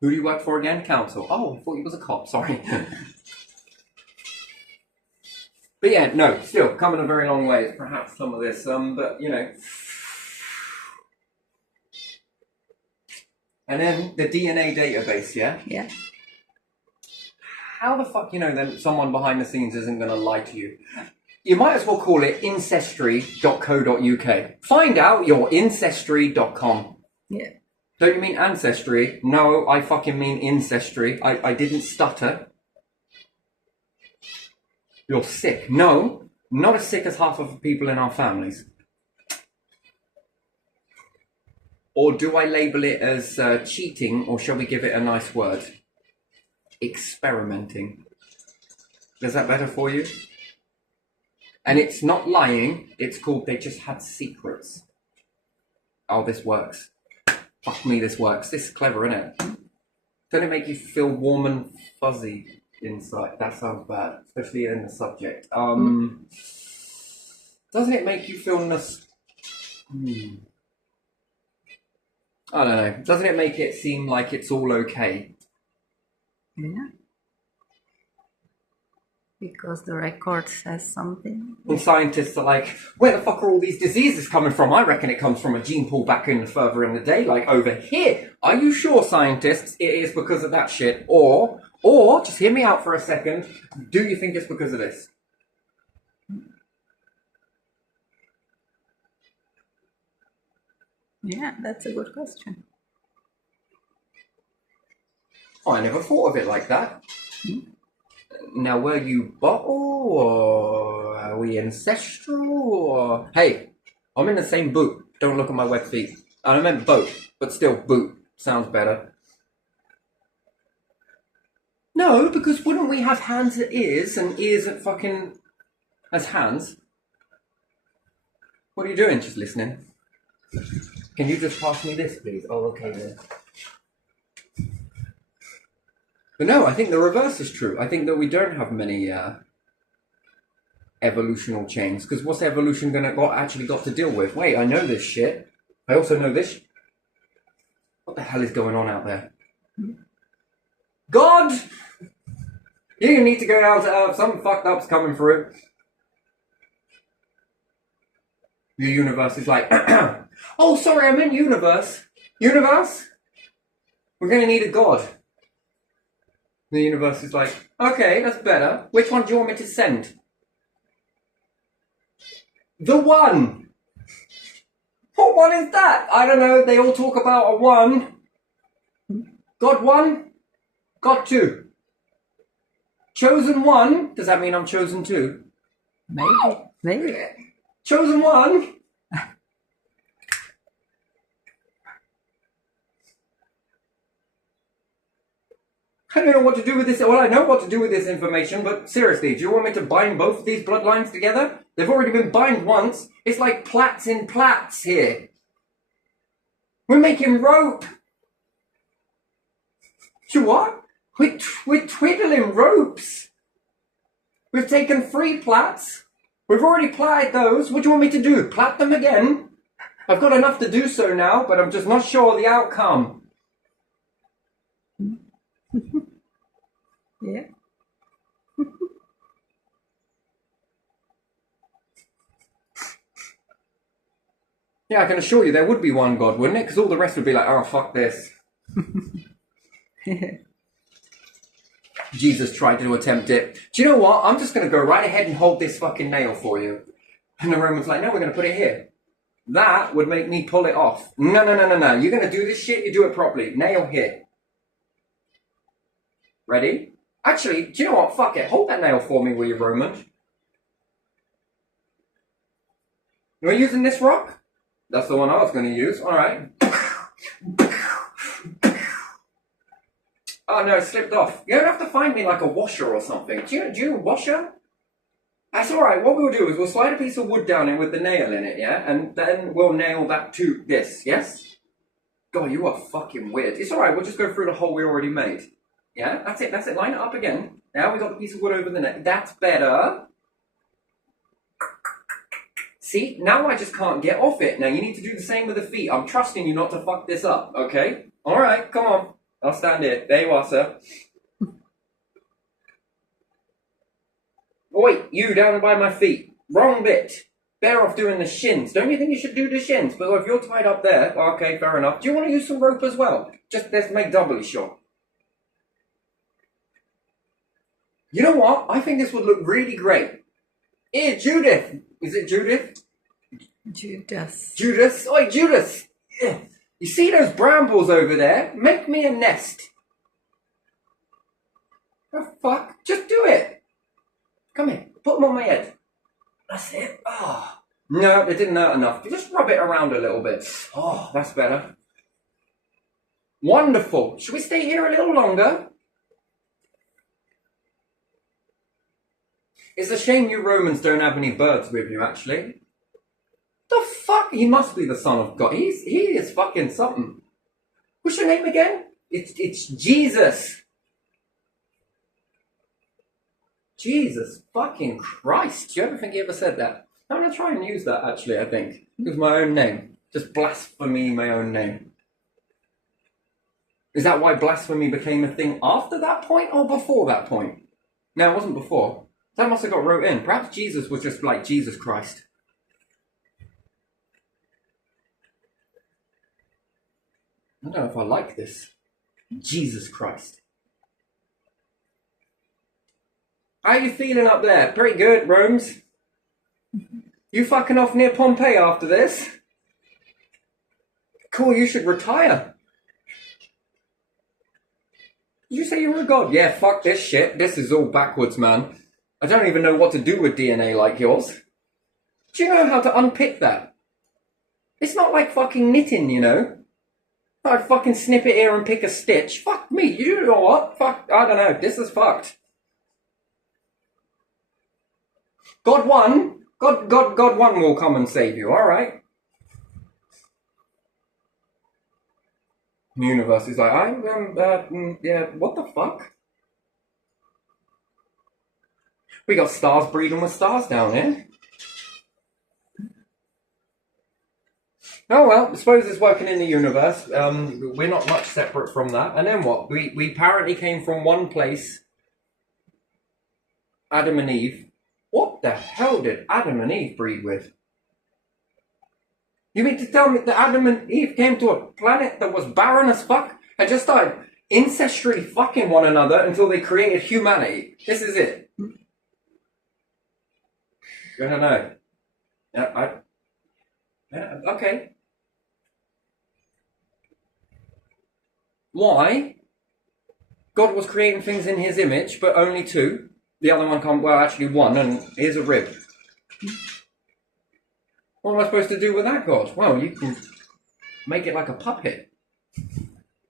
Who do you work for again? Council. Oh, I thought he was a cop, sorry. But yeah, no, still, coming a very long way. Perhaps some of this, but, you know. And then the DNA database, yeah? Yeah. How the fuck, you know, then someone behind the scenes isn't going to lie to you? You might as well call it ancestry.co.uk. Find out your ancestry.com. Yeah. Don't you mean ancestry? No, I fucking mean ancestry. I didn't stutter. You're sick. No, not as sick as half of the people in our families. Or do I label it as cheating, or shall we give it a nice word? Experimenting. Is that better for you? And it's not lying, it's called they just had secrets. Oh, this works. Fuck me, this works. This is clever, isn't it? Doesn't it make you feel warm and fuzzy inside? That sounds bad, especially in the subject. Doesn't it make you feel I don't know. Doesn't it make it seem like it's all okay? Yeah. Because the record says something. And scientists are like, where the fuck are all these diseases coming from? I reckon it comes from a gene pool back in further in the day, like over here. Are you sure, scientists, it is because of that shit? Or, just hear me out for a second, do you think it's because of this? Yeah, that's a good question. Oh, I never thought of it like that. Now, were you bottle, or are we ancestral, or... Hey, I'm in the same boot. Don't look at my wet feet. I meant boat, but still, boot. Sounds better. No, because wouldn't we have hands at ears, and ears at fucking... as hands? What are you doing? Just listening? Can you just pass me this, please? Oh, okay then. But no, I think the reverse is true. I think that we don't have many evolutional chains. Because what's evolution actually got to deal with? Wait, I know this shit. I also know this. What the hell is going on out there? God! You need to go out to Earth. Something fucked up's coming through. The universe is like, oh, sorry, I meant universe. Universe? We're going to need a god. The universe is like, okay, that's better. Which one do you want me to send? The one! What one is that? I don't know. They all talk about a one. God one? God two. Chosen one? Does that mean I'm chosen two? Maybe. Chosen one? I don't know what to do with this. Well, I know what to do with this information, but seriously, do you want me to bind both of these bloodlines together? They've already been bound once. It's like plaits in plaits here. We're making rope. You what? We're twiddling ropes. We've taken 3 plaits. We've already plied those. What do you want me to do? Plait them again? I've got enough to do so now, but I'm just not sure of the outcome. Yeah. Yeah, I can assure you there would be one God, wouldn't it? Because all the rest would be like, oh, fuck this. Jesus tried to attempt it. Do you know what? I'm just going to go right ahead and hold this fucking nail for you. And the Roman's like, no, we're going to put it here. That would make me pull it off. No. You're going to do this shit, you do it properly. Nail here. Ready? Actually, do you know what? Fuck it. Hold that nail for me, will you, Roman? You're using this rock? That's the one I was going to use. All right. Oh no, it slipped off. You don't have to find me like a washer or something. Do you washer? That's alright. What we'll do is we'll slide a piece of wood down in with the nail in it, yeah? And then we'll nail that to this, yes? God, you are fucking weird. It's alright, we'll just go through the hole we already made. Yeah? That's it. Line it up again. Now we got the piece of wood over the neck. That's better. See? Now I just can't get off it. Now you need to do the same with the feet. I'm trusting you not to fuck this up, okay? Alright, come on. I'll stand here. There you are, sir. Wait, you down by my feet. Wrong bit. Better off doing the shins. Don't you think you should do the shins? But if you're tied up there, okay, fair enough. Do you want to use some rope as well? Just let's make doubly sure. You know what? I think this would look really great. Here, Judith. Is it Judith? Judas. Judas. Oi, Judas. Yeah. You see those brambles over there? Make me a nest. Oh, fuck. Just do it. Come here. Put them on my head. That's it. Oh. No, it didn't hurt enough. Just rub it around a little bit. Oh, that's better. Wonderful. Should we stay here a little longer? It's a shame you Romans don't have any birds with you, actually. The fuck? He must be the son of God. He is fucking something. What's your name again? It's Jesus. Jesus fucking Christ. Do you ever think he ever said that? I'm going to try and use that, actually, I think. Use my own name. Just blasphemy my own name. Is that why blasphemy became a thing after that point or before that point? No, it wasn't before. That must have got wrote in. Perhaps Jesus was just like Jesus Christ. I don't know if I like this. Jesus Christ. How you feeling up there? Pretty good, Rome's. You fucking off near Pompeii after this? Cool, you should retire. Did you say you were a god? Yeah, fuck this shit. This is all backwards, man. I don't even know what to do with DNA like yours. Do you know how to unpick that? It's not like fucking knitting, you know? I'd fucking snip it here and pick a stitch. Fuck me, you know what? Fuck, I don't know. This is fucked. God one will come and save you, alright? The universe is like, yeah, what the fuck? We got stars breeding with stars down here. Oh well, I suppose it's working in the universe. We're not much separate from that. And then what? We apparently came from one place. Adam and Eve. What the hell did Adam and Eve breed with? You mean to tell me that Adam and Eve came to a planet that was barren as fuck and just started incestually fucking one another until they created humanity? This is it. I don't know. Okay. Why? God was creating things in his image, but only two. The other one can't, well, actually one, and here's a rib. What am I supposed to do with that, God? Well, you can make it like a puppet.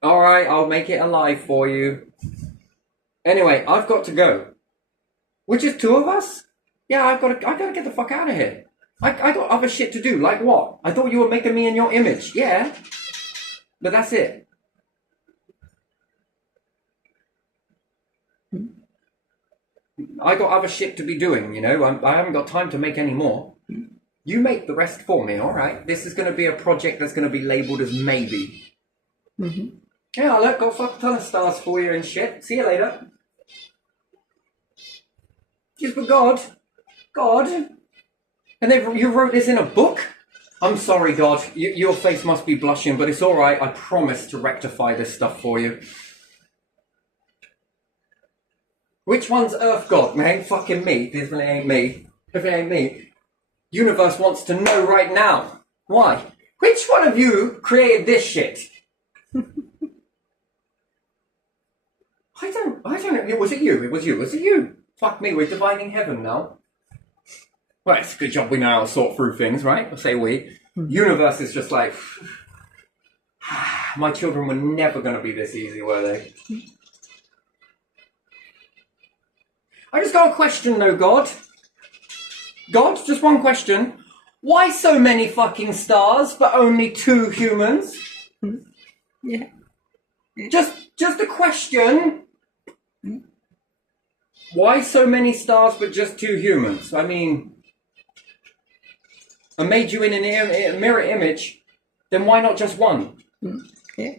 Alright, I'll make it alive for you. Anyway, I've got to go. Which is two of us? Yeah, I gotta get the fuck out of here. I got other shit to do. Like what? I thought you were making me in your image. Yeah. But that's it. I got other shit to be doing, you know. I haven't got time to make any more. You make the rest for me, all right? This is going to be a project that's going to be labelled as maybe. Mm-hmm. Yeah, look, got a fuck ton of stars for you and shit. See you later. Just for God. God. And then you wrote this in a book? I'm sorry, God. Your face must be blushing, but it's all right. I promise to rectify this stuff for you. Which one's Earth God? It ain't fucking me. Definitely ain't me. If it ain't me. Universe wants to know right now. Why? Which one of you created this shit? I don't know. Was it you? It was you. Was it you? Fuck me, we're dividing heaven now. Well, it's a good job we know how to sort through things, right? I'll say we. Universe is just like, my children were never going to be this easy, were they? I just got a question though, God. God, just one question. Why so many fucking stars, but only 2 humans? Yeah. Just a question. Why so many stars, but just 2 humans? I mean, I made you in a mirror image, then why not just one? Yeah.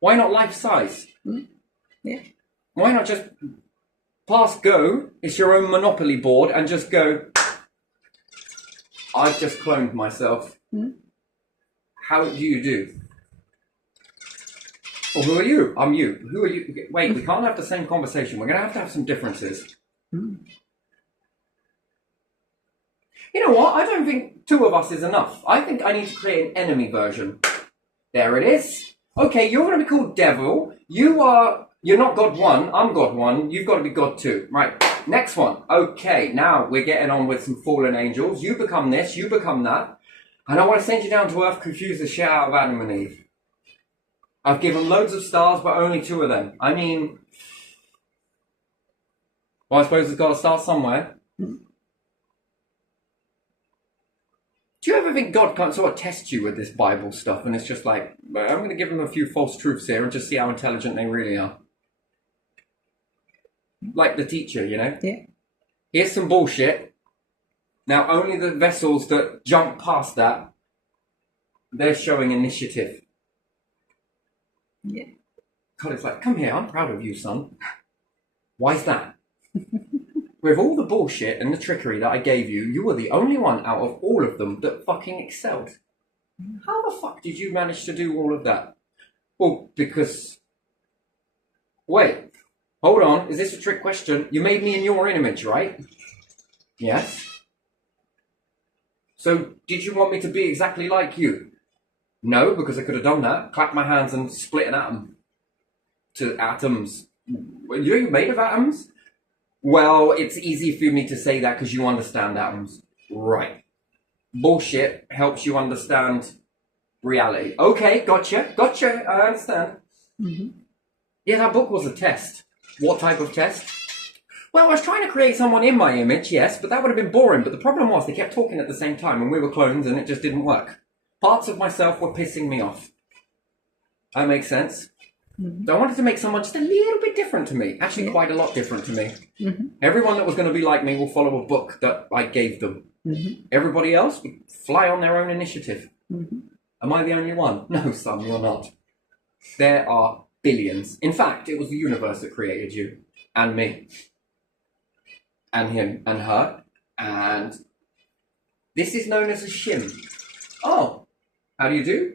Why not life size? Yeah. Why not just pass go, it's your own Monopoly board, and just go, I've just cloned myself. How do you do? Or who are you? I'm you. Who are you? Wait, we can't have the same conversation. We're going to have some differences. You know what? I don't think 2 of us is enough. I think I need to create an enemy version. There it is. Okay, you're going to be called Devil. You're not God 1. I'm God 1. You've got to be God 2. Right. Next one. Okay, now we're getting on with some fallen angels. You become this. You become that. And I want to send you down to Earth, confuse the shit out of Adam and Eve. I've given loads of stars, but only 2 of them. I mean, well, I suppose it's got to start somewhere. Do you ever think God can't sort of test you with this Bible stuff, and it's just like, I'm going to give them a few false truths here and just see how intelligent they really are? Like the teacher, you know? Yeah. Here's some bullshit. Now, only the vessels that jump past that, they're showing initiative. Yeah. God, it's like, come here, I'm proud of you, son. Why's that? With all the bullshit and the trickery that I gave you, you were the only one out of all of them that fucking excelled. How the fuck did you manage to do all of that? Well, because... Wait, hold on, is this a trick question? You made me in your image, right? Yes. So, did you want me to be exactly like you? No, because I could have done that. Clap my hands and split an atom to atoms. You're made of atoms? Well, it's easy for me to say that because you understand atoms. Right. Bullshit helps you understand reality. Okay, gotcha, I understand. Yeah, that book was a test. What type of test? Well, I was trying to create someone in my image, yes, but that would have been boring. But the problem was they kept talking at the same time and we were clones and it just didn't work. Parts of myself were pissing me off. That makes sense. So I wanted to make someone just a little bit different to me. Actually, quite a lot different to me. Everyone that was going to be like me will follow a book that I gave them. Everybody else would fly on their own initiative. Am I the only one? No, son, you're not. There are billions. In fact, it was the universe that created you. And me. And him. And her. And this is known as a shim. Oh, how do you do?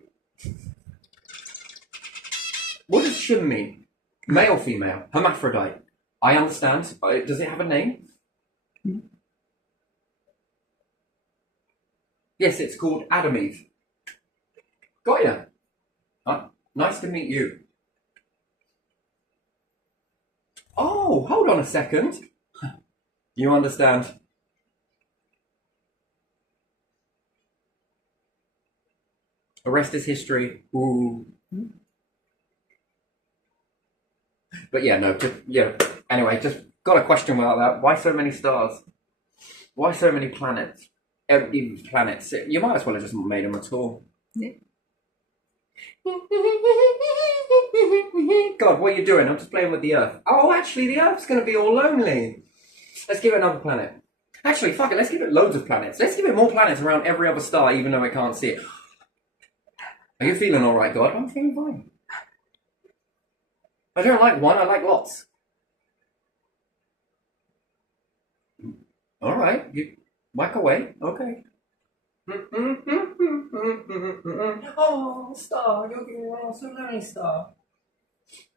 What does shim mean? Male, female, hermaphrodite. I understand. Does it have a name? Yes, it's called Adam Eve. Got ya. Nice to meet you. Oh, hold on a second. You understand. The rest is history. Ooh. But yeah, no, just, yeah. Anyway, just got a question about that. Why so many stars? Why so many planets? Empty planets. You might as well have just made them at all. Yeah. God, what are you doing? I'm just playing with the Earth. Oh, actually, the Earth's going to be all lonely. Let's give it another planet. Actually, fuck it, let's give it loads of planets. Let's give it more planets around every other star, even though it can't see it. Are you feeling all right, God? I'm feeling fine. I don't like one, I like lots. All right, you whack away. Okay. Oh, star, you're giving me so many star.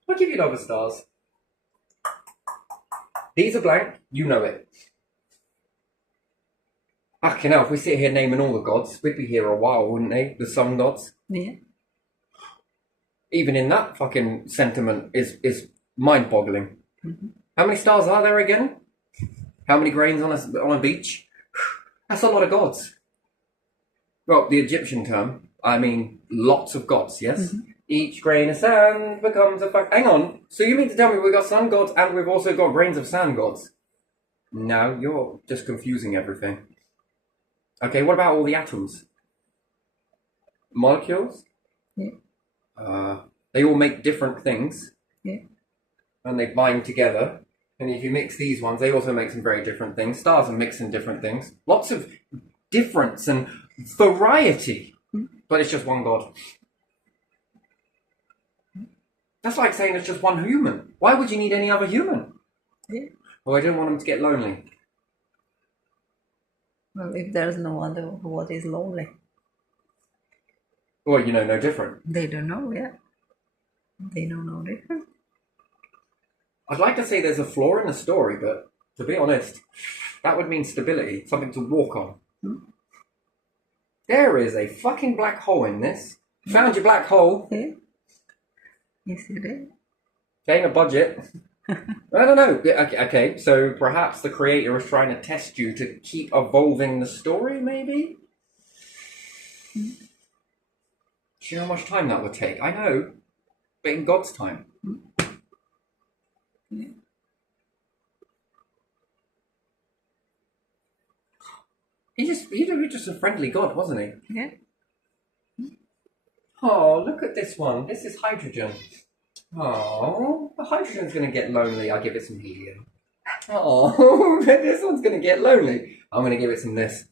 I'll give you other stars. These are blank, you know it. Fucking hell, if we sit here naming all the gods, we'd be here a while, wouldn't they? The sun gods. Yeah. Even in that fucking sentiment is mind-boggling. Mm-hmm. How many stars are there again? How many grains on a beach? That's a lot of gods. Well, the Egyptian term, I mean lots of gods, yes? Mm-hmm. Each grain of sand becomes a Hang on, so you mean to tell me we've got sun gods and we've also got grains of sand gods? No, you're just confusing everything. Okay, what about all the atoms? Molecules? Yeah. They all make different things. Yeah. And they bind together. And if you mix these ones, they also make some very different things. Stars are mixing different things. Lots of difference and variety. But it's just one God. That's like saying it's just one human. Why would you need any other human? Yeah. Well, I don't want them to get lonely. Well, if there's no other, what is lonely? Well, no different. They don't know, yeah. They don't know different. I'd like to say there's a flaw in the story, but to be honest, that would mean stability, something to walk on. There is a fucking black hole in this. Found your black hole. Yeah. Yes, you did. Ain't a budget. I don't know. Okay, so perhaps the creator is trying to test you to keep evolving the story, maybe? Do you know how much time that would take? I know, but in God's time. Yeah. He was just a friendly God, wasn't he? Yeah. Oh, look at this one. This is hydrogen. Oh, the hydrogen's going to get lonely. I'll give it some helium. Oh, this one's going to get lonely. I'm going to give it some this.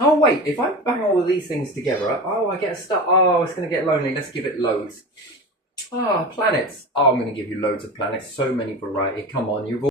Oh, wait, if I bang all of these things together, I get a start. Oh, it's going to get lonely. Let's give it loads. Ah, planets. Oh, I'm going to give you loads of planets. So many variety. Come on, you've all